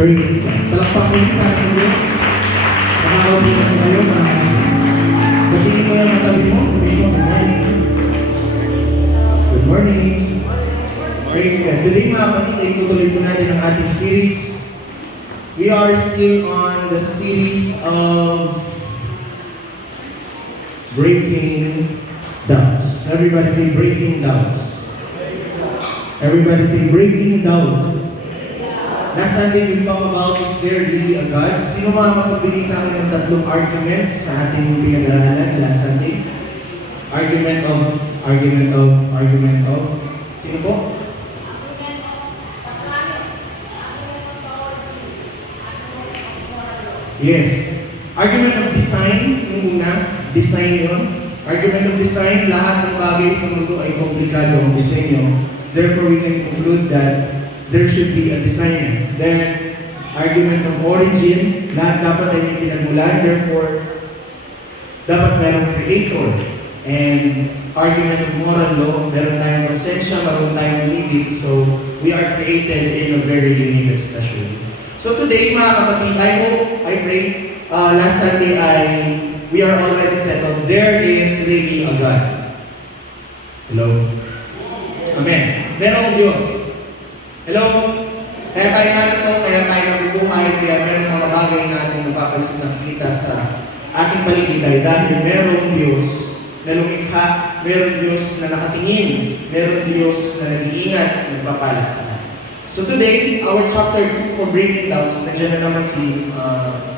Praise God. Palakpak mo kita sa Diyos. Nakakaulit na kayo na batiin mo yung matabi mo. Sabihin mo, good morning. Good morning. Praise God. Today mga kapatid, ay tutuloy po natin ang ating series. We are still on the series of Breaking Doubts. Everybody say breaking doubts. Everybody say breaking doubts. Last Sunday, we talk about is there really a God? Sino mga makapagbigay sa akin ng tatlong arguments sa ating pinag-aralan last Sunday? Argument of. Sino po? Yes. Argument of design, yung una. Design yun. Argument of design, lahat ng bagay sa mundo ay komplikado ang disenyo. Therefore, we can conclude that there should be a designer. Then, argument of origin, lahat dapat ay may pinagmulan. Therefore, dapat merong creator. And argument of moral law, meron tayong konsensya, meron tayong limit. So, we are created in a very unique and special way. So today, mga kapatid, I pray, last Sunday we are already settled. There is really a God. Hello? Amen. Merong Diyos. Hello? Kaya tayo narito, kaya tayo nabubuhay, kaya merong mga bagay natin napapansin nakikita sa ating paligid dahil merong Diyos na lumikha, merong Diyos na nakatingin, merong Diyos na nag-iingat, nagpapalag sa atin. So today, our chapter 2 for breaking doubts, nandiyan na naman si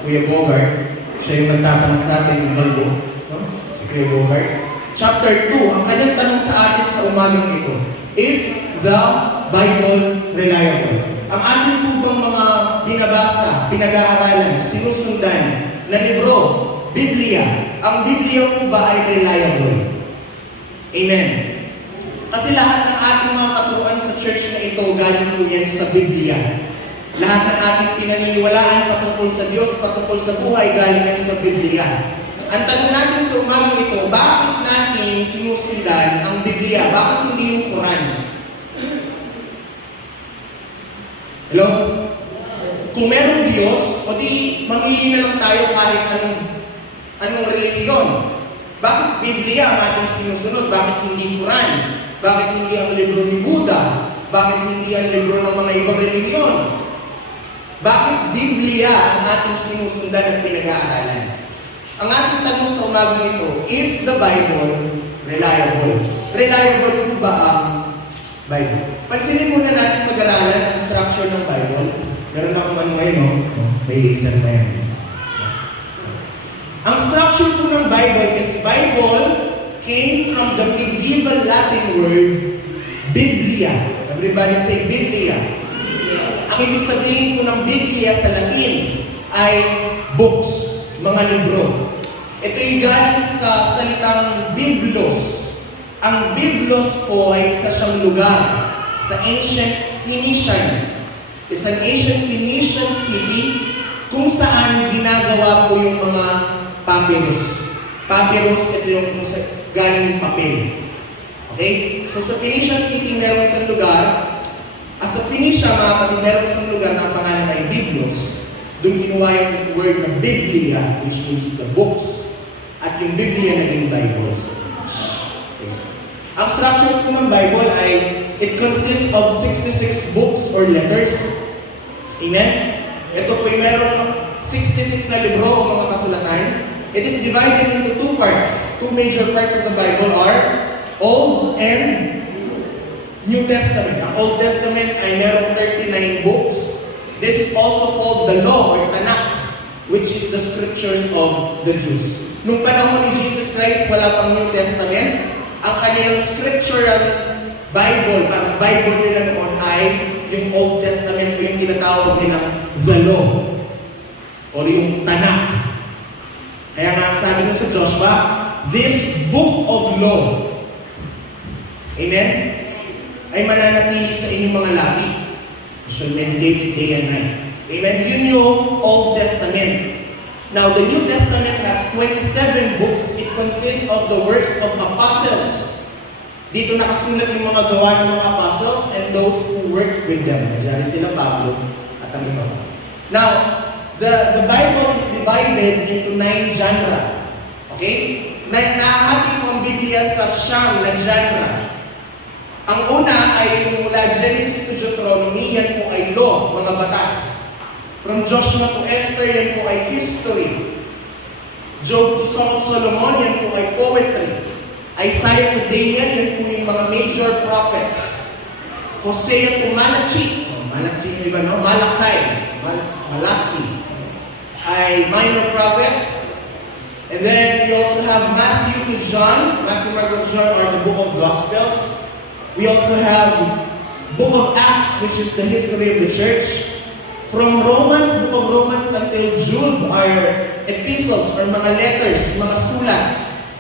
Kuya Bogart. Siya yung nagtatanong sa atin yung kalbo. No? Si Kuya Bogart. Chapter 2, ang kanyang tanong sa atin sa umagang ito, is the Bible reliable? Ang ating po bang mga binabasa, pinag-aaralan, sinusundan na libro, Biblia, ang Biblia po ba ay reliable? Amen. Kasi lahat ng ating mga katuruan sa church na ito, galing po yan sa Biblia. Lahat ng ating pinaniniwalaan patungkol sa Diyos, patungkol sa buhay, galing yan sa Biblia. Ang tanong natin sa umagang ito, bakit natin sinusundan ang Biblia? Bakit hindi yung Quran? Hello? Kung merong Diyos, o di mamili na lang tayo kahit anong religion. Bakit Biblia ang ating sinusunod? Bakit hindi Quran? Bakit hindi ang libro ni Buddha? Bakit hindi ang libro ng mga ibang religion? Bakit Biblia ang ating sinusundan at pinag-aaralan? Ang ating tanong sa umagang ito, is the Bible reliable? Reliable po ba ang Bible? Pansinin muna natin mag-aralan ang structure ng Bible. Meron akong ano ngayon, no? May laser na yan. Ang structure po ng Bible is Bible came from the medieval Latin word Biblia. Everybody say Biblia. Ang ibig sabihin po ng Biblia sa Latin ay books, mga libro. Ito yung galing sa salitang Biblos. Ang Biblos po ay isa siyang lugar sa ancient Phoenician. It's an ancient Phoenician city kung saan ginagawa po yung mga papyrus. Papyrus, ito yung galing papel. Okay? So sa Phoenician city, meron isang lugar. As a Phoenicia, mga kapatid, meron isang lugar na ang pangalan ay Biblos. Doon kinuha yung word ng Biblia, which means the books. At yung Biblia naging Bible. Okay. Ang structure po ng Bible ay it consists of 66 books or letters. Amen? Ito po yung meron 66 na libro o mga kasulatan. It is divided into two parts. Two major parts of the Bible are Old and New Testament. Ang Old Testament ay meron 39 books. This is also called the Law or Tanakh, which is the scriptures of the Jews. Nung panahon ni Jesus Christ, wala pang New Testament. Ang kanilang scriptural Bible, ang Bible nila noon ay yung Old Testament o yung tinatawag nilang the Law o yung Tanakh. Kaya nga sabi nun sa Joshua, this book of law, amen, ay mananatili sa inyong mga labi. You should meditate it day and night. Amen? Yun yung Old Testament. Now, the New Testament has 27 books. It consists of the works of apostles. Dito nakasulat yung mga gawa ng mga apostles and those who worked with them. Diyan sila Pablo at ang iba. Now, the Bible is divided into 9 genre. Okay? Nahahati po ang Biblia sa siyam na genre. Ang una ay yung mula Genesis to Deuteronomy, yan po ay law, mga batas. From Joshua to Esther, yan po ay history. Job to Song of Solomon, yan po ay poetry. Isaiah to Daniel, yan po yung mga major prophets. Hosea to Malachi, Malachi, diba no? Malachi, ay minor prophets. And then we also have Matthew to John. Matthew, Mark, and John are the book of Gospels. We also have book of Acts, which is the history of the church. From Romans, book of Romans until Jude are epistles or mga letters, mga sulat.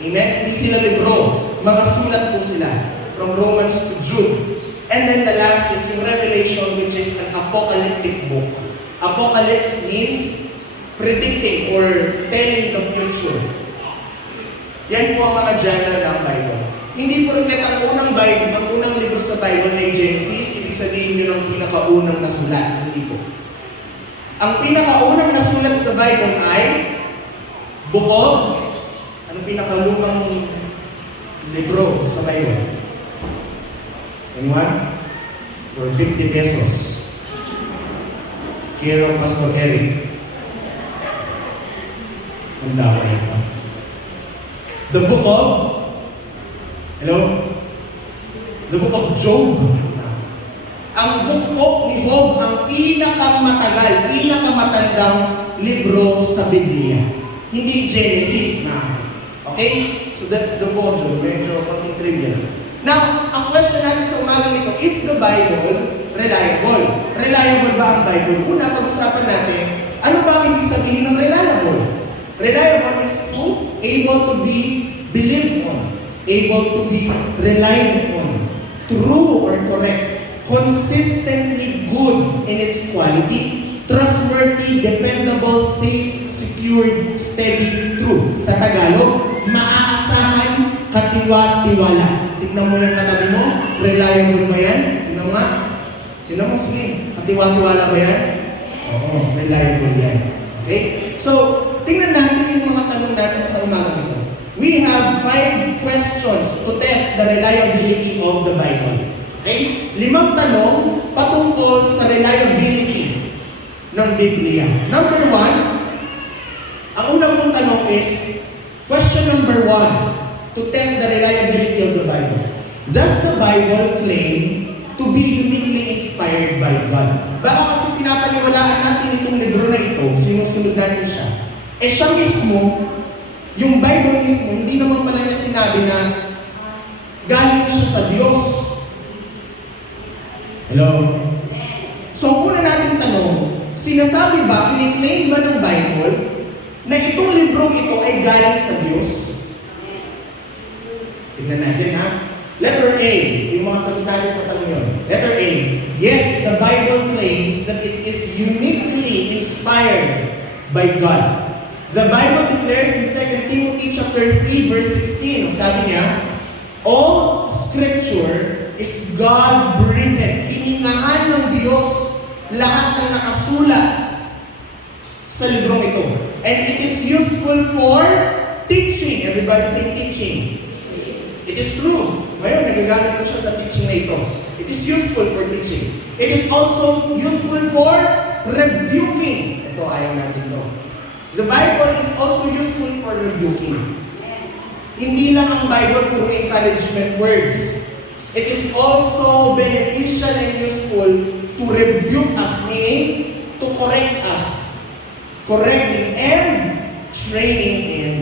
Amen? Hindi sila libro. Mga sulat po sila. From Romans to Jude. And then the last is yung Revelation, which is an apocalyptic book. Apocalypse means predicting or telling the future. Yan po ang mga genre ng Bible. Hindi po rin ang unang Bible, ang unang libro sa Bible ay Genesis, ibig sabihin yun ang pinakaunang nasulat. Hindi po. Ang pinakaunang nasulat sa Bible ay Book of, anong pinakalumang libro sa Bible? Anyone? For 50 pesos. Care of Pastor Eric. Ang daway pa. The book of, hello? The book of Job. Ang book po ni Job ang pinakamatagal, pinakamatandang libro sa Biblia. Hindi Genesis na. Okay? So that's the book of Job. Medyo konting trivia. Now, ang question natin sa umagang ito, is the Bible reliable? Reliable ba ang Bible? Una, pag-usapan natin, ano ba ang ibig sabihin ng reliable? Reliable is able to be believed on, able to be relied on, true or correct, consistently good in its quality, trustworthy, dependable, safe, secured, steady, true. Sa Tagalog, maaasahan, katiwa-tiwala. Tignan mo yung katabi mo, reliable ba yan? Tignan mo nga. Tignan mo, sige, katiwa-tiwala ba yan? Oo, reliable yan. Okay? So, tingnan natin yung mga tanong natin sa umaga nito. We have 5 questions to test the reliability of the Bible. Okay? 5 tanong patungkol sa reliability ng Biblia. Number 1, ang unang mong tanong is, question number 1, to test the reliability of the Bible. Does the Bible claim to be uniquely inspired by God? Baka kasi pinapaniwalaan natin itong libro na ito, sinusunod natin siya. Eh siya mismo, yung Bible mismo, hindi naman pala niya sinabi na galing siya sa Diyos. Hello? So, ang una natin tanong, sinasabi ba, kiniklaim ba ng Bible na itong librong ito ay galing sa Diyos? Tignan natin ha. Letter A, yung mga sagot natin sa tanong yun. Letter A, yes, the Bible claims that it is uniquely inspired by God. The Bible declares in 2 Timothy chapter 3 verse 16, sabi niya, all scripture is God-breathed. Hiningahan ng Diyos lahat ng nakasulat sa librong ito. And it is useful for teaching. Everybody say teaching. It is true. Ngayon, nagagamit ko siya sa teaching na ito. It is useful for teaching. It is also useful for rebuking. Ito, ayaw natin ito. The Bible is also useful for rebuking. Hindi lang ang Bible puro encouragement words. It is also beneficial and useful to rebuke us, meaning to correct us. Correcting and training in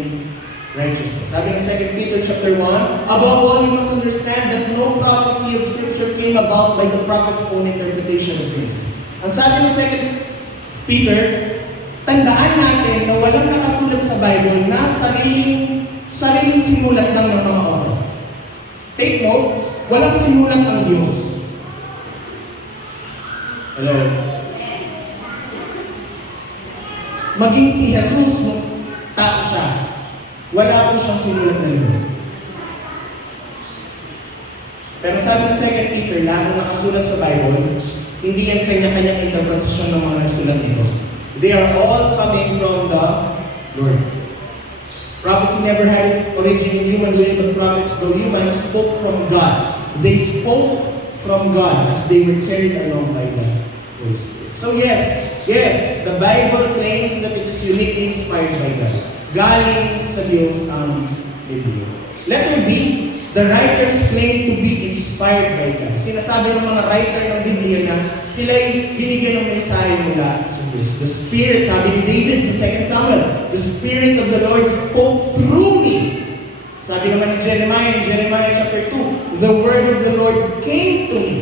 righteousness. Sabi ng 2 Peter chapter 1, above all, you must understand that no prophecy of Scripture came about by the prophet's own interpretation of things. Ang sabi ng 2 Peter, tandaan natin na walang nakasulat sa Bible na sariling sinulat lang ng mga author. Take note, walang sinulat ang Diyos. Hello? Maging si Jesus, tao siya, wala po siyang sinulat na libro. Pero sabi ng 2 Peter, lahat ng nakasulat sa Bible, hindi yan kanya-kanyang interpretasyon ng mga nagsulat nito. They are all coming from the Lord. Prophecy never had its origin in human will, but prophets, though human, spoke from God. They spoke from God as they were carried along by the Holy Spirit. So yes, the Bible claims that it is uniquely inspired by God. Galing sa Diyos ang Biblia. Letter B, the writers claim to be inspired by God. Sinasabi ng mga writer ng Biblia na sila'y binigyan ng mensahe mula sa Diyos. The Spirit, sabi ni David sa 2 Samuel, the Spirit of the Lord spoke through me. Sabi naman ni Jeremiah chapter 2, the word of the Lord came to me.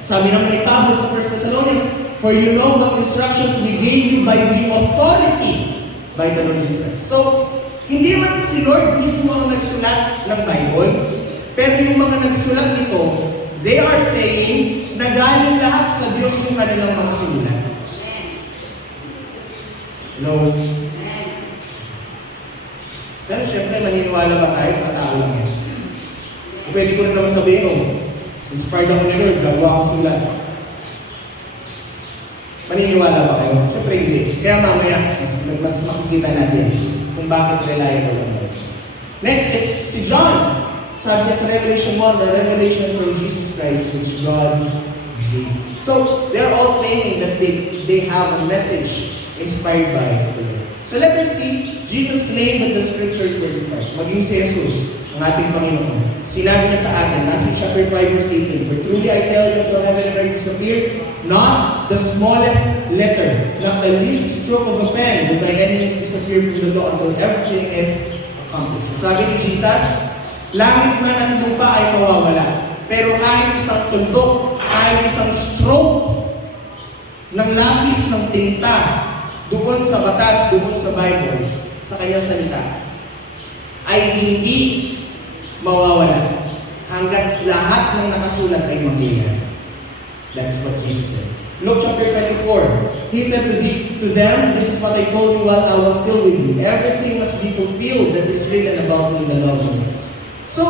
Sabi naman ni Pablo sa 1 Thessalonians, for you know what instructions we gave you by the authority by the Lord Jesus. So, hindi man si Lord mismo ang nagsulat ng Bible, pero yung mga nagsulat nito, they are saying na galing lahat sa Diyos yung kanilang mga sinulat. Hello? Pero syempre, maniniwala ba tayo? Mga tao lang yan. Pwede ko rin naman sabihin, inspired ako ni Lord, gagawa ko sulat. Maniniwala ba kayo? Syempre hindi. Kaya mamaya, mas makikita natin kung bakit reliable ang Lord. Next is si John. Sabi niya sa Revelation 1, the revelation from Jesus Christ which God gave. So, they're all claiming that they have a message inspired by the Lord. So let us see, Jesus claimed that the scriptures were inspired. Maging si Jesus, ang ating Panginoon. Sinabi niya sa atin, Matthew chapter 5 verse 18, for truly I tell you, until heaven and earth disappear, not the smallest letter, not the least stroke of a pen, will by any means disappear from the law until everything is accomplished. So sabi ni Jesus, langit man at lupa ay mawawala. Pero kahit isang tundok, kahit isang stroke ng lapis ng tinta, doon sa batas, doon sa Bible, sa kanyang salita, ay hindi mawawala hanggat lahat ng nakasulat ay mangyayari. That is what Jesus said. Luke chapter 24, He said to them, this is what I told you while I was still with you. Everything must be fulfilled that is written about me in the law of Moses. So,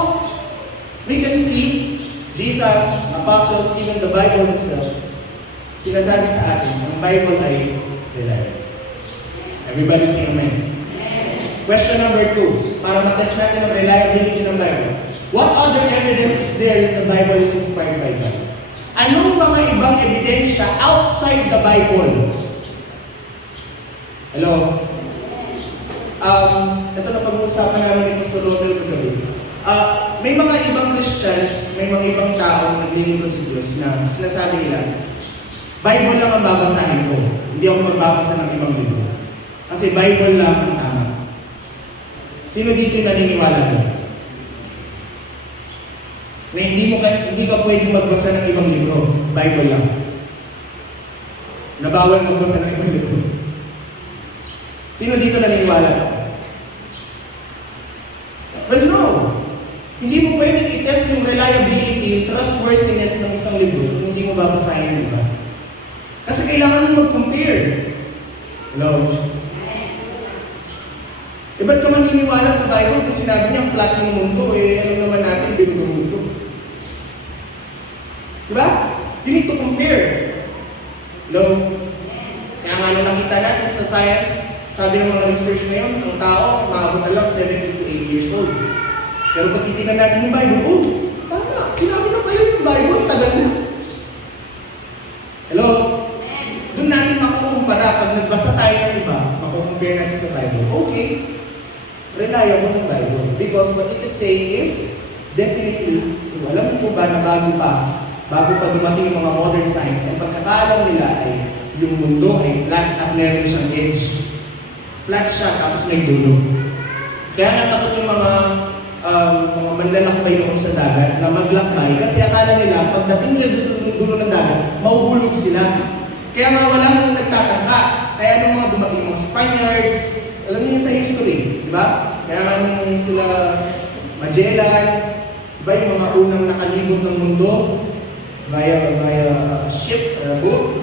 we can see Jesus, apostles, even the Bible itself, sinasabi sa atin, ang Bible ay reliable. Everybody say amen. Question number 2, para matest natin ang reliability ng Bible. What other evidence is there that the Bible is inspired by God? Anong mga ibang ebidensya outside the Bible? Hello? Ito na pag-uusapan namin ni Pastor Rodel kagabi. May mga ibang Christians, may mga ibang tao na naglilingkod sa Diyos na sinasabi nila, Bible lang ang babasahin ko. Hindi ako magbabasa ng ibang libro. Kasi Bible lang ang tama. Sino dito yung naniniwala doon? Na hindi ka pwedeng magbasa ng ibang libro. Bible lang. Nabawal magbasa ng ibang libro. Sino dito naniniwala? Well, no. Hindi mo pwedeng i-test yung reliability, yung trustworthiness ng isang libro kung hindi mo babasahin yung iba. Kasi kailangan mo mag-compare. Hello? Ba't ka maniniwala sa Bible kung sinabi niya ang plot ng mundo, alam naman natin, binudo mundo. Diba? You need to compare. Hello? Kaya nga nung nakita natin sa science, sabi ng mga research ngayon, ang tao, maabot na lang 70 to 80 years old. Pero pag titignan natin yung Bible, tama, sinabi na pala yung Bible, tagal na. Hello? Doon natin makukumpara, pag nagbasa tayo ng iba, makukumpare natin sa Bible. Okay. Reliable ng Bible. Because what it is saying is, definitely, kung alam mo po ba na bago pa dumating yung mga modern science, ang pagkakaalam nila ay yung mundo ay flat at meron siyang edge. Flat siya, tapos may dulo. Kaya natakot yung mga manlalakbay noon sa dagat na maglakbay kasi akala nila, pagdating nila sa dulo ng dagat, mahuhulog sila. Kaya nga walang nagtatangka. Kaya nung mga dumating mga Spaniards, alam niyo sa history, di ba? Kaya nga nung sila Magellan, di ba yung mga unang nakalibot ng mundo via ship, boat,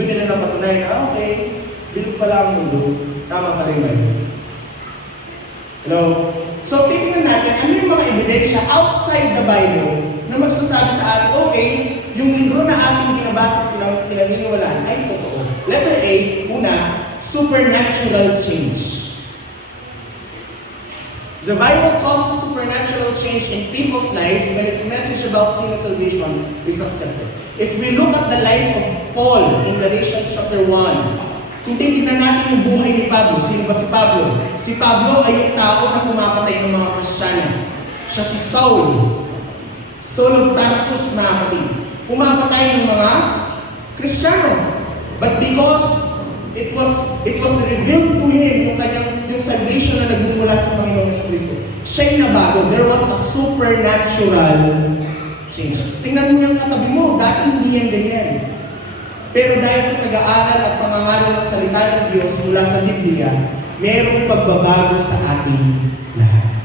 doon nila napatunayan na, okay, bilog pala ang mundo, tama pa rin ba yun? Hello? So, tingnan natin, ano yung mga ebidensya outside the Bible na magsasabi sa atin, okay, yung libro na ating binabasa at pinaniniwalaan ay totoo. Letter A, Una, supernatural change. The Bible calls supernatural change in people's lives when its message about sin and salvation is accepted. If we look at the life of Paul in Galatians chapter 1, kung titignan natin yung buhay ni Pablo, sino ba si Pablo? Si Pablo ay yung tao na pumapatay ng mga Kristiyano. Siya si Saul of Tarsus, mga kapatid. Pumapatay ng mga Kristiyano. But because it was revealed to him yung salvation na nagmumula sa Panginoon Kristo, siya'y nabago. There was a supernatural change. Tingnan mo yung katabi mo, dati hindi yan ganyan. Pero dahil sa pag-aaral at pangangaral ng salita ng Diyos mula sa Biblia, mayroong pagbabago sa ating lahat.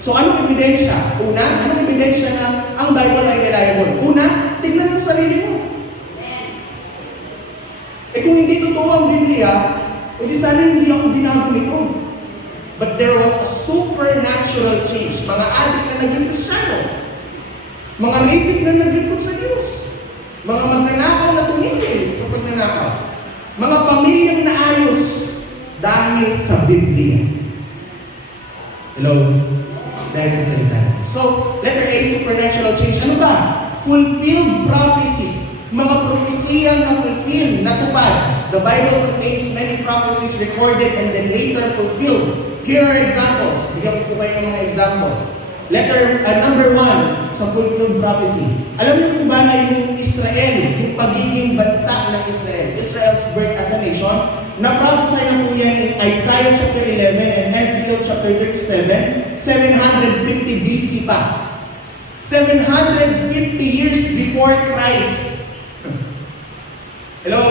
So anong ebidensya? Una, anong ebidensya na ang Bible ay reliable? Una, tingnan mo sarili mo. Kung hindi totoo ang Biblia, hindi sana hindi ako binago nito. But there was a supernatural change. Mga adik na naging Kristiyano. Mga rapist na naglingkod sa Diyos. Mga magnanakaw na tumigil sa pagnanakaw. Mga pamilyang naayos dahil sa Biblia. Hello? Dahil sa salita. So, letter A, supernatural change. Ano ba? Fulfilled prophecies. Mga propesiyang na-fulfill, natupad. The Bible contains many prophecies recorded and then later fulfilled. Here are examples. Bigyan ko kayo ng mga example. Number 1, sa fulfilled prophecy. Alam niyo po ba na yung Israel, yung pagiging bansa ng Israel, Israel's birth as a nation, na-prophesy na po yan in Isaiah chapter 11 and Ezekiel chapter 37, 750 BC pa. 750 years before Christ. Hello?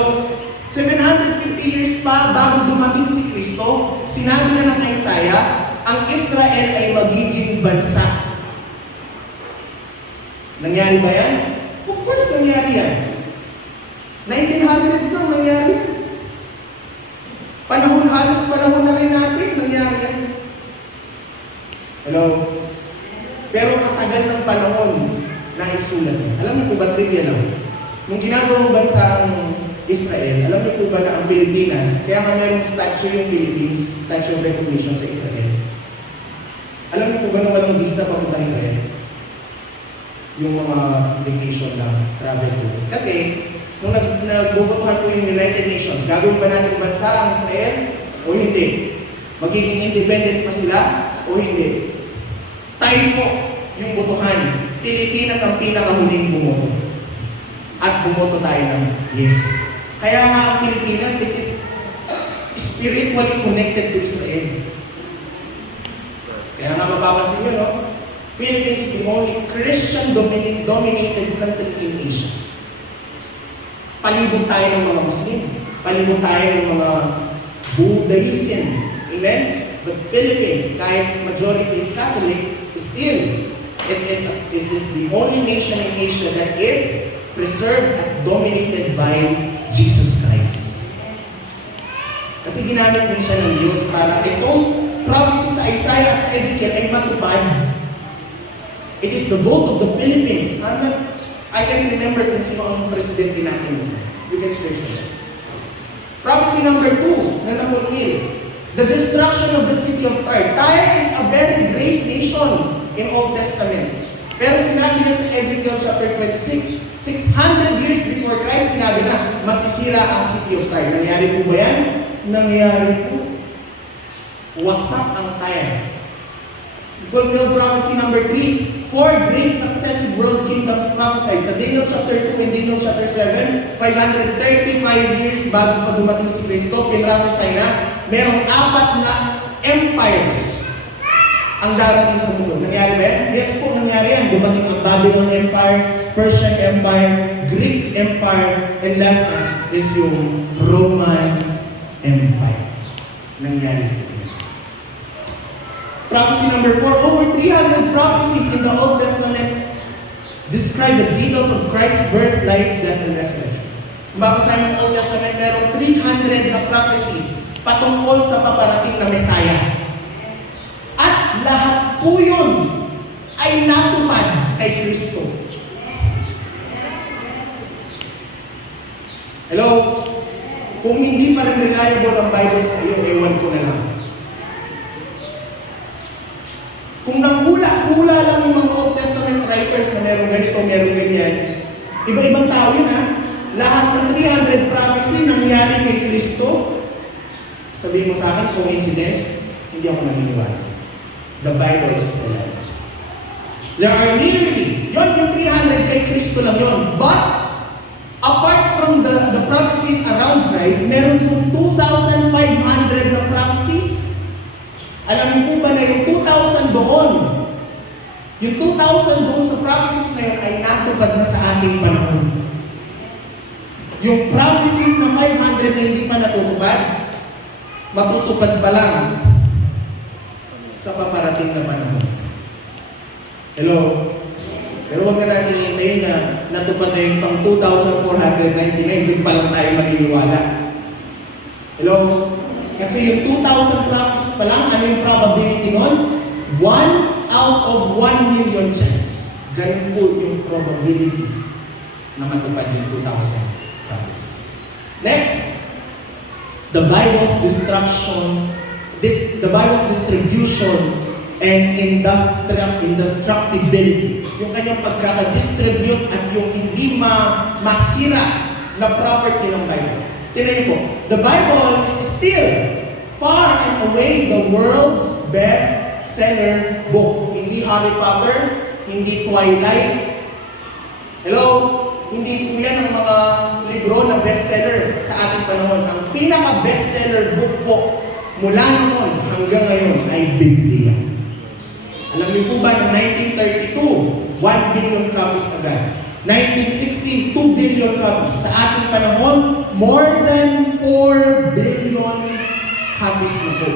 750 years pa bago dumating si Kristo, sinabi na ng Isaiah, ang Israel ay magiging bansa. Nangyari ba yan? Of course, nangyari yan. 1900s na nangyari yan. Halos panahon na rin natin, nangyari yan. Hello? Pero katagal ng panahon na isulat. Alam niyo po ba, trivia lang? Nung ginagawang bansa ang Israel, alam niyo po ba na ang Pilipinas, kaya nga mayroong statue yung Philippines, statue of recognition sa Israel. Alam niyo po ba na walang visa papunta Israel? Yung mga vacation lang, travel tours. Kasi, nung nagbubutuhan po yung United Nations, gagawin ba natin bansa ang Israel o hindi? Magiging independent pa sila o hindi? Tayo po yung butuhan. Pilipinas ang pinakahuling bumoto. At bumoto tayo ng yes. Kaya nga ang Pilipinas, it is spiritually connected to Israel. Kaya nga mapapansin nyo, no? Philippines is the only Christian-dominated country in Asia. Palibot tayo ng mga Muslim. Palibot tayo ng mga Buddhism. Amen? But Philippines, kahit majority is Catholic, still, it is the only nation in Asia that is preserved as dominated by Jesus Christ. Kasi ginamit din siya ng Diyos para itong prophecy sa Isaiah at sa Ezekiel ay matupad. It is the vote of the Philippines. I can remember kung sino ang presidente natin. You can search it. Prophecy number 2 na na-fulfill. The destruction of the city of Tyre. Tyre is a very great nation in Old Testament. Pero sinabi niya sa Ezekiel chapter 26, 600 years before Christ, sinabi na, masisira ang city of Tyre. Nangyari po ba yan? Nangyari po. Wasak ang Tyre. Fulfilled prophecy number 3, 4 great successive world kingdoms prophesied. Sa Daniel chapter 2 and Daniel chapter 7, 535 years bago pa dumating si Kristo, pinrophesy na, merong 4 na empires ang darating sa mundo. Nangyari ba yan? Yes po, nangyari yan. Dumating ang Babylon Empire, Persian Empire, Greek Empire, and last is yung Roman Empire. Nangyari po. Prophecy number 4, over 300 prophecies in the Old Testament describe the details of Christ's birth, life, death, and resurrection. Baka sa ng Old Testament, merong 300 na prophecies patungkol sa paparating na Messiah. At lahat po yun ay natupad kay Kristo. Hello? Kung hindi pa rin reliable ang Bible sa iyo, ewan ko na lang. Kung nanghula-hula lang yung mga Old Testament writers na meron ganito, meron ganyan, iba-ibang tao yun ha. Lahat ng 300 prophecy nangyari kay Kristo. Sabihin mo sa akin, coincidence? Hindi ako naniniwala. The Bible is the life. There are literally, yun yung 300 kay Kristo lang yun. But, apart from the prophecies around Christ, meron pong 2,500 na prophecies. Alam niyo po ba na yung 2,000 doon? Yung 2,000 doon sa prophecies na yun ay natupad na sa ating panahon. Yung prophecies na 500 na hindi pa natutupad, matutupad pa lang sa paparating na panahon. Hello? Pero huwag na natin hintayin na natupad na yung pang 2,499, din pa lang tayo maniniwala. Hello? Kasi yung 2,000 prophecies pa lang, ano yung probability nun? 1 out of 1 million chance. Ganun po yung probability na matupad yung 2,000 prophecies. Next, the Bible's distribution and indestructibility. Yung kanyang pagkaka-distribute at yung hindi masira na property ng Bible. Tingnan niyo po, the Bible is still far and away the world's best-seller book. Hindi Harry Potter, hindi Twilight. Hello? Hindi po yan ang mga libro na bestseller sa ating panahon. Ang pinaka-bestseller book po mula noon hanggang ngayon ay Biblia. Alam niyo po ba, noong 1932, 1 billion copies agad. 1960, 2 billion copies. Sa ating panahon, more than 4 billion copies na po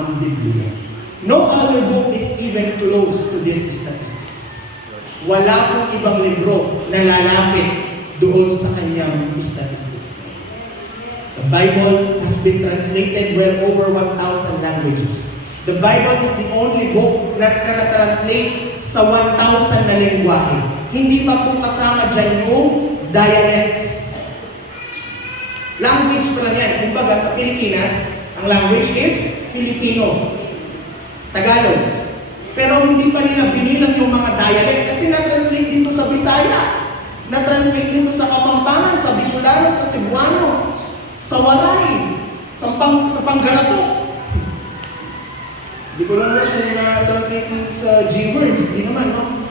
ang Biblia. No other book is even close to this statistics. Wala pong ibang libro na lalapit doon sa kanyang statistics. The Bible has been translated well over 1,000 languages. The Bible is the only book na na-translate sa 1,000 na lengguwahe. Hindi pa po kasama dyan yung dialects. Language pa lang yan. Kumbaga sa Pilipinas, ang language is Filipino, Tagalog. Pero hindi pa nila binilang yung mga dialect kasi na-translate dito sa Bisaya, na-translate dito sa Kapampangan, sa Bicolano, sa Cebuano, sa Waray, sa Panggalato. Hindi ko lang alam kung na-translate sa G-words. Hindi naman, no?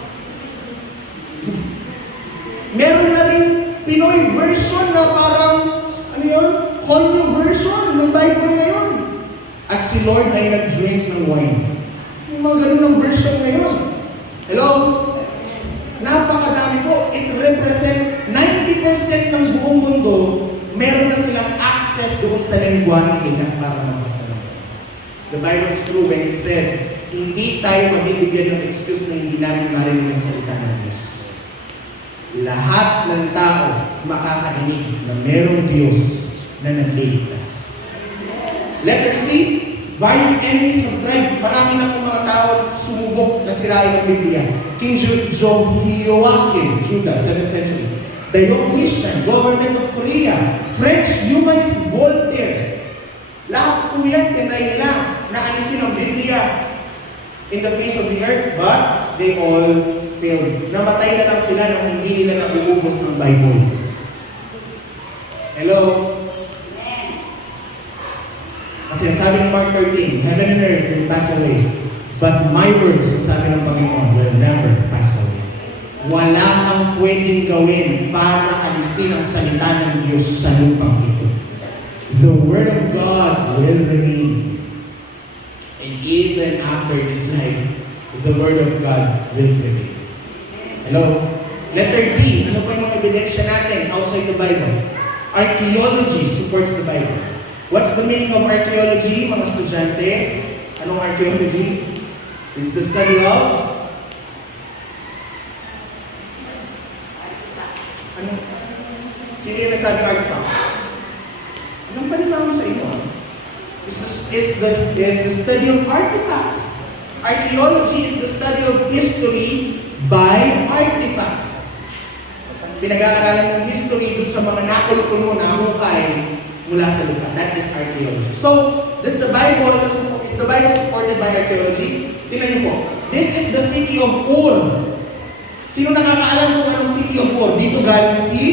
Meron na rin Pinoy version na parang, ano yun? Konyo version ng Bible ngayon. At si Lord ay nag-drink ng wine. Yung mga ganun ng version ngayon. Hello? Napakadami po. It represents 90% ng buong mundo, meron na silang access doon sa lengguwahe nila para mabasa. The Bible is true when it said, hindi tayo mabibigyan ng excuse na hindi namin marinig ang salita ng Diyos. Lahat ng tao makakarinig na merong Diyos na nagliligtas. Letter C, various enemies have tried. Marami na pong mga tao sumubok na sirain ng Biblia. King Jehoiakim, Judah, 7th century. The Diocletian, government of Korea. French humanist Voltaire. Lahat po yan, tinry nila na alisin ang Biblia in the face of the earth, but they all failed. Namatay na lang sila nang hindi nila nauubos ng Bible. Hello? Kasi ang sabi ng Mark 13, heaven and earth will pass away, but my words, ang sabi ng Panginoon, will never pass away. Wala kang pwedeng gawin para alisin ang salita ng Diyos sa lupang ito. The Word of God will remain. And even after this life, the Word of God will prevail. Hello? Letter D, ano po yung mga ebidensya natin outside the Bible? Archaeology supports the Bible. What's the meaning of archaeology, mga estudyante? Anong archaeology? It's the study of? Ano? Sino yung nagsabing artifacts? Anong panimaman sa inyo? It's the study of artifacts. Archaeology is the study of history by artifacts. Pinag-aaralan ng history dun sa mga nakulkulo na hukay mula sa lupa. That is archaeology. So, is the Bible supported by archaeology? Tingnan niyo po. This is the city of Ur. Sino nakakaalam kung anong city of Ur? Dito galing si...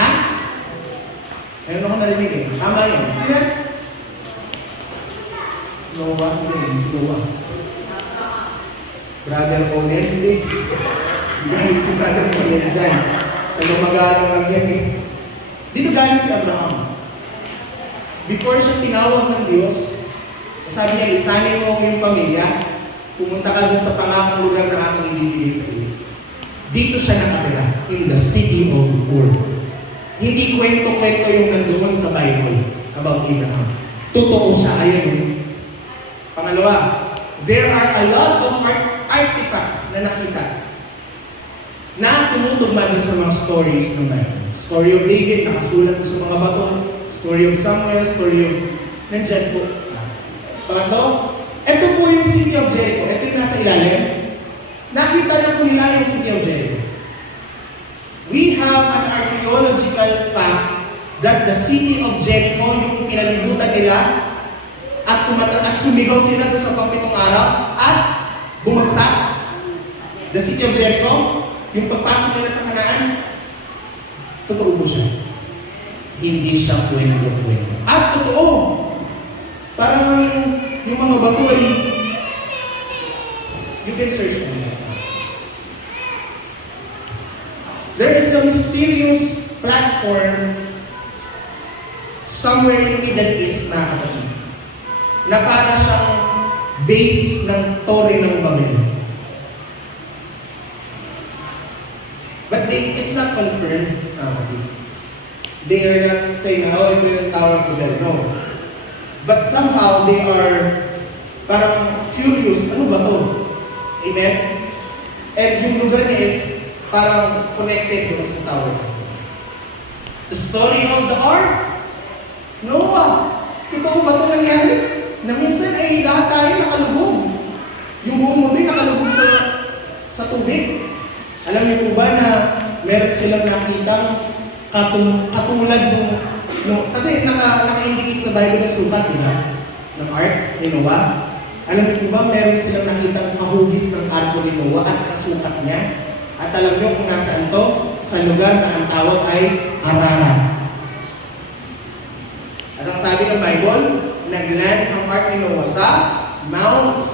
Ha? Meron ako narinig eh. Tama yun. Sino? Noah. Hindi. Si Noah. Brother Oner. Hindi. Galing si Brother Oner dyan. Mag-aaral lang yan eh. Dito galing si Abraham. Before siya tinawag ng Diyos, sabi niya, lisanin mo ang iyong pamilya, pumunta ka dun sa pangakong lugar na aking ibibigay sa iyo. Dito siya nakatira, in the city of Ur. Hindi kwento-kwento yung nandoon sa Bible about Abraham. Totoo siya, ayan. Pangalawa, there are a lot of artifacts na nakita na tumutugma din sa mga stories ng Bible. Story of David, nakasulat sa mga bato. Story of Samuel, story of... Nandyan po. Pangatlo, ito po yung city of Jericho. Ito yung nasa ilalim. Nakita na po nila yung city of Jericho. We have an archaeological fact that the city of Jericho, yung pinalibutan nila, at sumigaw sila doon sa pangpitong araw, at bumagsak. The city of Jericho, yung pagpasok nila sa Kanaan, totoo po siya. Hindi siya kwento-kwento. At totoo, parang yung mga bato ay, you can search on that. There is a mysterious platform somewhere in Middle East, mga kapatid, na para siyang base ng Torre ng Babel. But it's not confirmed. They are not saying, oh, ito yung Tower of Babel. No. But somehow, they are parang curious. Ano ba to? Amen? And yung lugar niya is parang connected doon sa tower. The story of the ark. Noah. Totoo ba ito nangyari? Na minsan ay lahat tayo nakalubog. Yung buong mundo nakalubog sa tubig. Alam niyo po ba na meron silang nakitang katulad nung kasi naka-indicate sa Bible ng sukat, di ba? Ng ark ni Noah. Alam niyo po ba, meron silang nakitang kahugis ng arko ni Noah at kasukat niya. At alam niyo kung nasaan to? Sa lugar na ang tawag ay Ararat. At ang sabi ng Bible, nagland ang ark ni Noah sa mounts,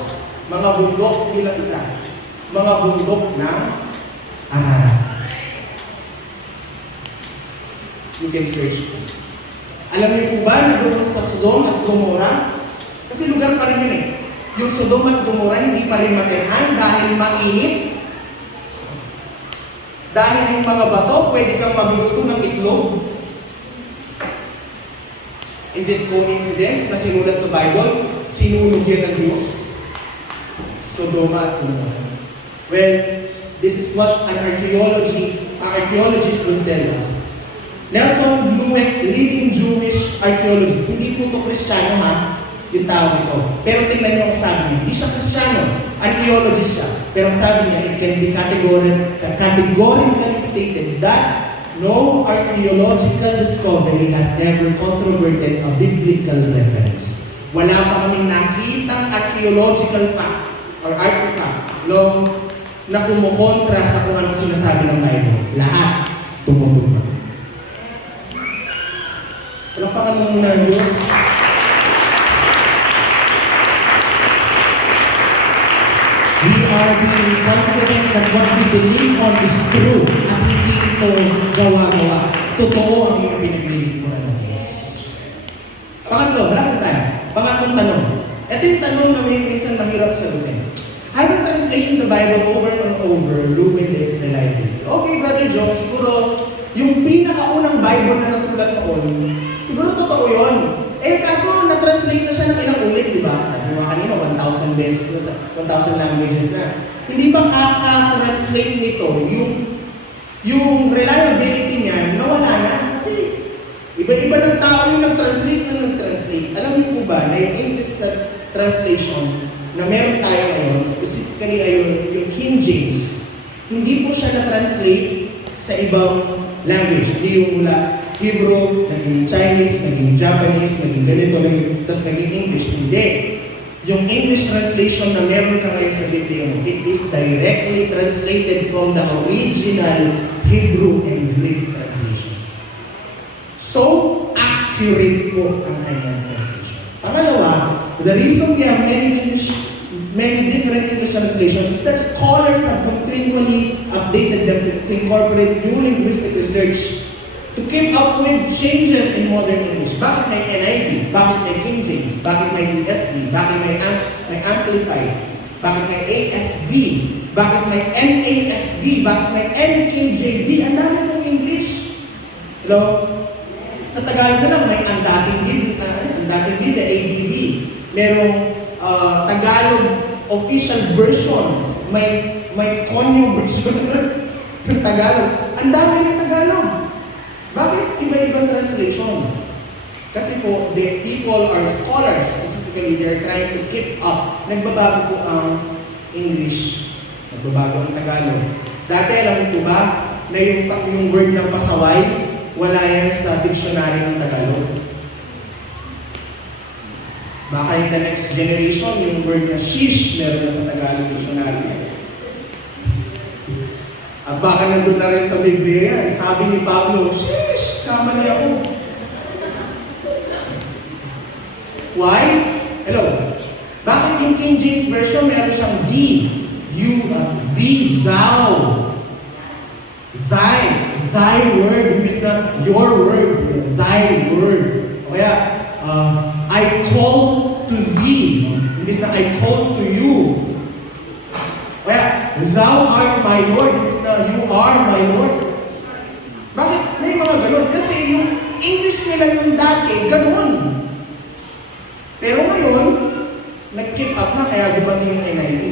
mga bundok bilang isa. Mga bundok ng Ararat. You can search. Alam niyo po ba na doon sa Sodom at Gomorrah? Kasi lugar pa rin yun eh. Yung Sodom at Gomorrah hindi pa rin matirhan dahil mainit. Dahil yung mga bato, pwede kang magluto ng itlog. Is it coincidence na sinulat sa Bible? Sinunog yan ng Diyos. Sodom at Gomorrah. Well, this is what an archaeologist will tell us. Nelson Bluet, leading Jewish archaeologist. Hindi po ito Kristiyano ha, yung tawag ito. Pero tingnan niyo ang sabi niya. Hindi siya Kristiyano, archaeologist siya. Pero ang sabi niya, it can be categorically stated that no archaeological discovery has ever controverted a biblical reference. Wala pa kaming nakitang archaeological fact or artifact na kumukontra sa kung anong sinasabi ng Bible. Lahat tumutugma. Palapakan mo muna ang Diyos. We are being confident that what we believe on is true at hindi ito gawa-gawa. Totoo ang iyong pinipili ko ng Diyos. Pangatlo, malapit tayo. Pangatlong tanong. Ito yung tanong na may minsan mahirap sagutin. Has a translation the Bible over and over ruin the Israelite? Okay, Brother John, siguro yung pinakaunang Bible na nasulat noon, siguro totoo yun. Kaso na-translate na siya ng ilang ulit, di ba? Sabi mo kanina, 1,000 beses na, 1,000 languages na. Hindi ba kaka-translate nito yung reliability niya na wala na? Kasi iba-iba ng tao yung nag-translate. Alam niyo po ba na yung English translation na meron tayo ngayon, specifically yung King James, hindi po siya na-translate sa ibang language. Hebrew, naging Chinese, naging Japanese, naging ganito, tapos naging English. Hindi. Yung English translation na meron ka ngayon sa Biblia mo, it is directly translated from the original Hebrew and Greek translation. So, accurate po ang kanyang translation. Pangalawa, the reason we have many different English translations is that scholars have continually updated them to incorporate new linguistic research to keep up with changes in modern English. Bakit may NIV? Bakit may King James? Bakit may ESV? Bakit may Amplified? Bakit may ASV? Bakit may NASB? Bakit may NKJV? Ang dami ng English. Hello? Sa Tagalog na lang, may ang dating Biblia, ADB. Merong Tagalog official version. May Konyo version ng Tagalog. Ang dami ng Tagalog. Bakit iba-ibang translation? Kasi po, the people are scholars, specifically, they're trying to keep up. Nagbabago po ang English, nagbabago ang Tagalog. Dati, alam niyo ba, na yung word ng pasaway, wala yan sa dictionary ng Tagalog. Baka in the next generation, yung word na shish, meron na sa Tagalog dictionary. At baka nandun na rin sa Biblia, sabi ni Pablo, shish, kamali ako. Why? Hello. Bakit yung King James Version meron siyang V? Thou. Thy word, imbis na your word, thy word. O kaya, I call to thee, imbis na I call to you. Kaya, thou art my Lord, imbis na you are my Lord. Bakit may mga ganun? Kasi yung English nila yung dati, ganun. Pero ngayon, nag-keep up na, kaya dumating yung NIV.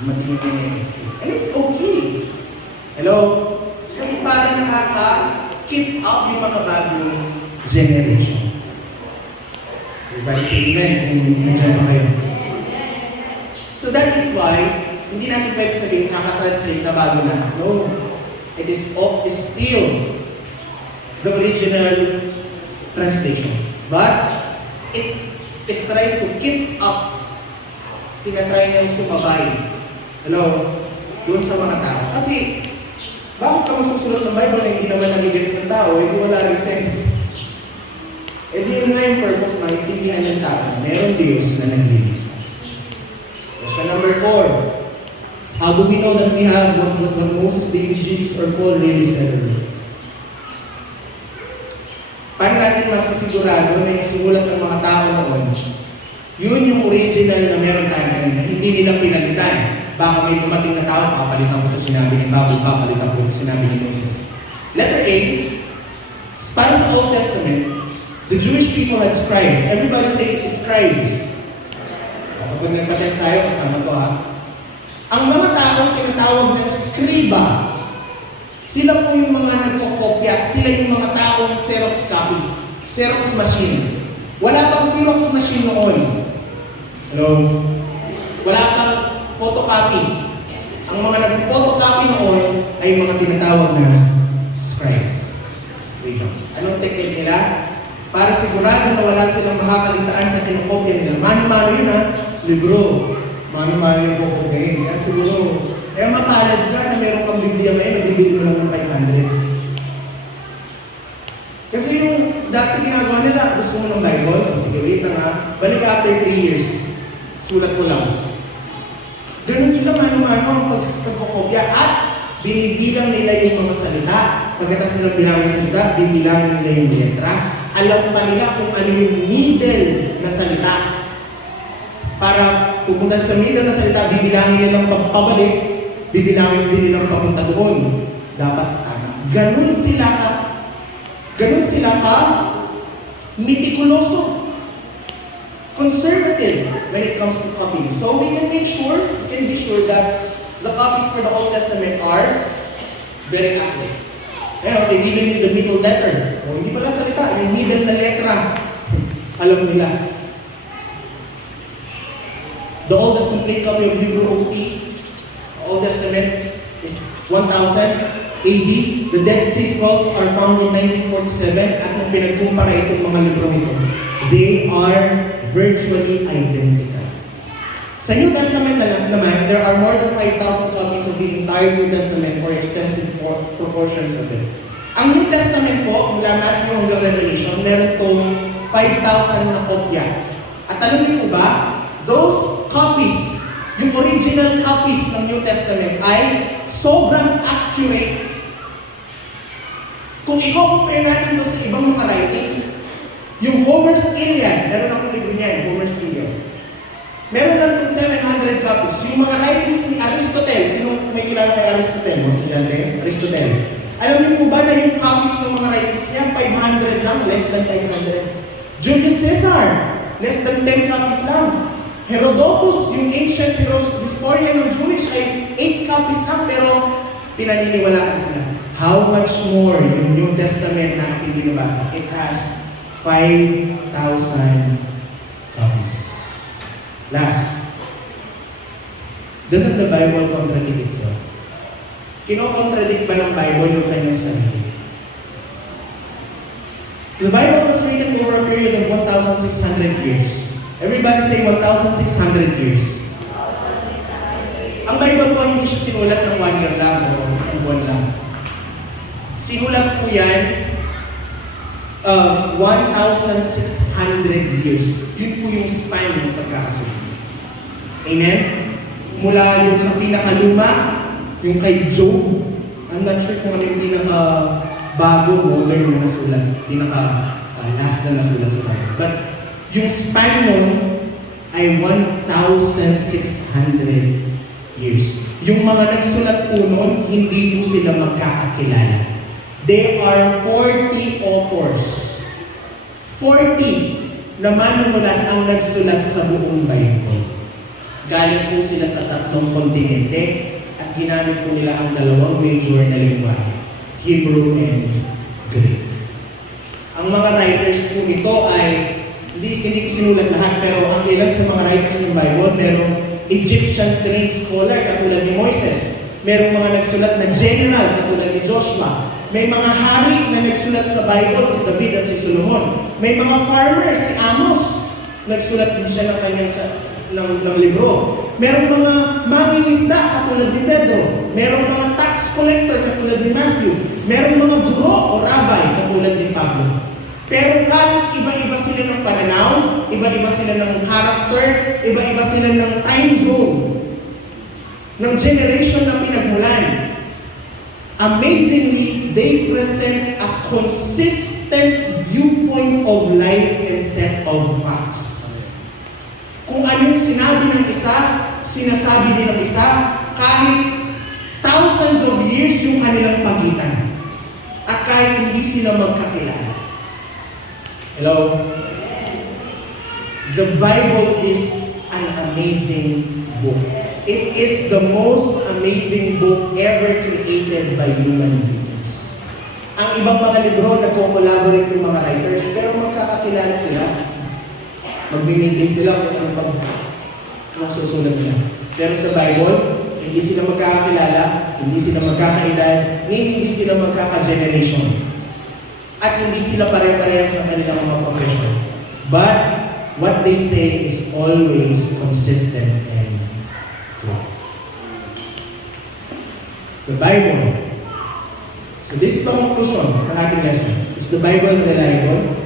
Dumating yung NIV. And it's okay. Hello? Kasi para nakaka-keep up yung mga bagong generation. Everybody say amen kung nandiyan pa kayo. So that is why, hindi natin pwede sabihin kaka-translate na bago na. No. It is still the original translation. But, it tries to keep up. Tinatry niyang sumabay. Hello? Doon sa mga tao. Kasi, bakit ka magsusulat ng Bible na hindi naman nagigets ng tao? Hindi wala rin sense. E di yun nga yung purpose na itindihan ng tao. Meron Diyos na nagliligtas. Question number 4. How do we know that we have what Moses, David, Jesus, or Paul really said? Paano natin masisigurado na yung sumulat ng mga tao noon? Yun yung original na meron tayo ngayon na hindi nila pinalitan. Baka may dumating na tao, papalitan ko ito sinabi ni Pablo, papalitan ko ito sinabi ni Moses. Letter A, para sa Old Testament, the Jewish people had scribes. Everybody say scribes. Kapag nagpa-test tayo, kasama to ha. Ang mga taong tinatawag ng scriba, sila po yung mga nagkokopya, sila yung mga taong Xerox copy, Xerox machine. Wala pang Xerox machine noon. Hello? Wala pang photocopy. Ang mga nag-photocopy noon ay mga tinatawag na scribes. Scriba. Anong technique nila? Para sigurado na wala silang makakaligtaan sa kinokopya nila. Mano-mano yun ha? Libro. Mano-mano yung kokopyahin. Kaya siguro, kaya mapalad ka na meron kang Biblia ngayon, nabibili mo lang ng 500. Kasi yung dati ginagawa nila, gusto mo ng Bible, sige wait na nga, balik after 3 years, sulat ko lang. Ganun sila mano-mano ang pagkokopya at binibilang nila yung mga salita. Pagkatapos nilang bilang yung salita, bibilangin nila yung letra. Alam pa nila kung ano yung middle na salita. Para pupunta sa middle na salita, bibilangin nilang pabalik, bibilangin din nilang papunta doon. Dapat tama. Ganun sila ka meticuloso, conservative when it comes to copying. So we can be sure that the copies for the Old Testament are very accurate. They even need the middle letter. O hindi pala salita, yung middle na letra. Alam nila. The oldest complete copy of Hebrew OT, Old Testament, is 1,400 AD, the Dead Sea Scrolls are found in 1947 at nung pinagkumpara itong mga libro nito, they are virtually identical. Sa New Testament naman, there are more than 5,000 copies of the entire New Testament or extensive proportions of it. Ang New Testament po, mula Matthew hanggang Revelation, meron pong 5,000 na kopya. At alam niyo po ba, those copies, yung original copies ng New Testament ay sobrang accurate. Kung i-compare natin ito sa ibang mga writings, yung Homer's Iliad, meron akong libro niya, Homer's Iliad. Meron lang yung 700 copies. Yung mga writings ni Aristotle, sino may kilala kay Aristotle? Mga estudyante? Aristotle. Alam niyo po ba na yung copies ng mga writings niya, 500 lang, less than 500? Julius Caesar, less than 10 copies lang. Herodotus, yung ancient historian ng Jewish, ay 8 copies lang, pero pinaniniwalaan sila. How much more yung New Testament na ating binabasa? It has 5,000 copies. Last, doesn't the Bible contradict itself? Kino-contradict ba ng Bible yung kanyang sarili? The Bible was written over a period of 1,600 years. Everybody say 1,600 years. Ang Bible po hindi siya sinulat ng 1 year lang o isang buwan lang. Sinulat po yan 1,600 years. Yun po yung span ng pagkakasulat. Amen? Mula yung sa pinakaluma, yung kay Job. I'm not sure kung ano yung pinaka-bago, modern na nasulat. Pinaka-last na nasulat sa Bible. But yung span nun ay 1,600 years. Yung mga nagsulat po nun, hindi po sila magkakakilala. They are 40 authors. 40 na manunulat ang nagsulat sa buong Bible. Galing po sila sa 3 kontinente at ginamit po nila ang 2 major na lingwahe, Hebrew and Greek. Ang mga writers po nito ay, hindi ko sinulat lahat, pero ang ilan sa mga writers ng Bible, merong Egyptian trained scholar katulad ni Moises, merong mga nagsulat na general katulad ni Joshua, may mga hari na nagsulat sa Bible, si David at si Solomon. May mga farmer, si Amos, nagsulat din siya ng kanyang ng libro. Merong mga mangingisda katulad ni Pedro. Merong mga tax collector katulad ni Matthew. Merong mga guro o rabbi katulad ni Pablo. Pero kahit iba-iba sila ng pananaw, iba-iba sila ng character, iba-iba sila ng time zone, ng generation na pinagmulan, amazingly, they present a consistent viewpoint of life and set of facts. Kung anong sinabi ng isa, sinasabi din ng isa, kahit thousands of years yung kanilang pagitan. At kahit hindi sila magkakilala. Hello? The Bible is an amazing book. It is the most amazing book ever created by human beings. Ang ibang mga libro, nagko-collaborate yung mga writers, pero magkakakilala sila. Magmi-meeting sila kung anong nasusulat nila. Pero sa Bible, hindi sila magkakakilala, hindi sila magkakaedad, hindi sila magkaka-generation. At hindi sila pare-parehas ng kanilang mga profession. But what they say is always consistent and true. The Bible. So this is the conclusion ng ating lesson. Is the Bible reliable?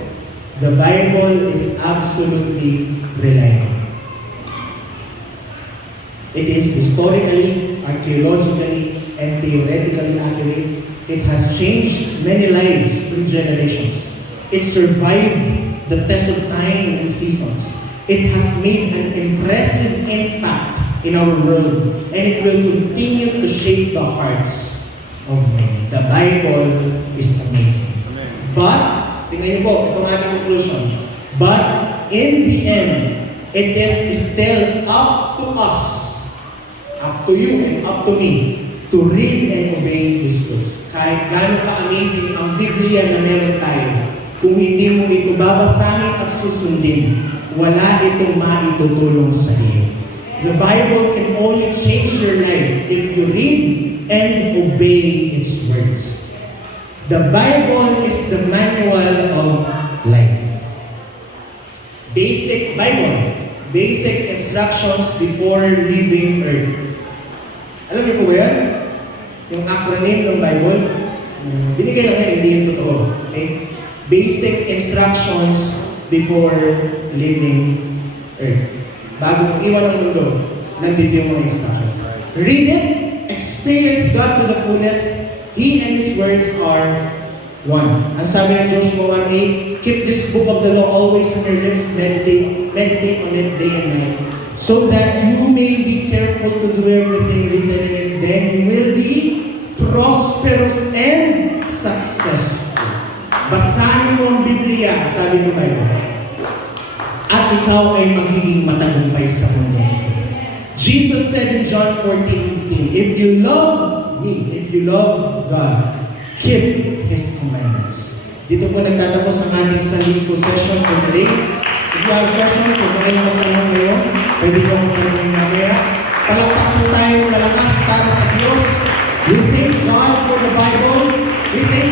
The Bible is absolutely reliable. It is historically, archaeologically, and theoretically accurate. It has changed many lives through generations. It survived the test of time and seasons. It has made an impressive impact in our world, and it will continue to shape the hearts of many. The Bible is amazing. But, tingnan niyo po, itong ating conclusion. But, in the end, it is still up to us, up to you and up to me, to read and obey His words. Kahit gano'n ka-amazing ang Biblia na meron tayo, kung hindi mo ito babasahin at susundin, wala itong maitutulong sa iyo. The Bible can only change your life if you read and obey its words. The Bible is the manual of life. Basic Bible. Basic instructions before leaving earth. Alam niyo po ba yan? Yung acronym ng Bible? Binigay lang yan, hindi yung totoo. Okay? Basic instructions before leaving earth. Bago mong iwan ang mundo, nandito yung mga instructions. Read it, experience God to the fullest. He and His words are one. Ang sabi ng Joshua 1:8, keep this book of the law always on your lips, meditate on it day and night, so that you may be careful to do everything written in it. Then you will be prosperous and successful. Basahin mo ang Biblia, sabi ng Bible, at ikaw ay magiging matagumpay sa mundo. Jesus said in John 14:15, if you love me, if you love God, keep His commandments. Dito po nagtatapos ang ating Sunday School session for today. If you have questions, kung kayo magtanong ngayon, pwede ko akong tanongin mamaya. Palakpak po tayo malakas para sa Diyos. We thank God for the Bible. We thank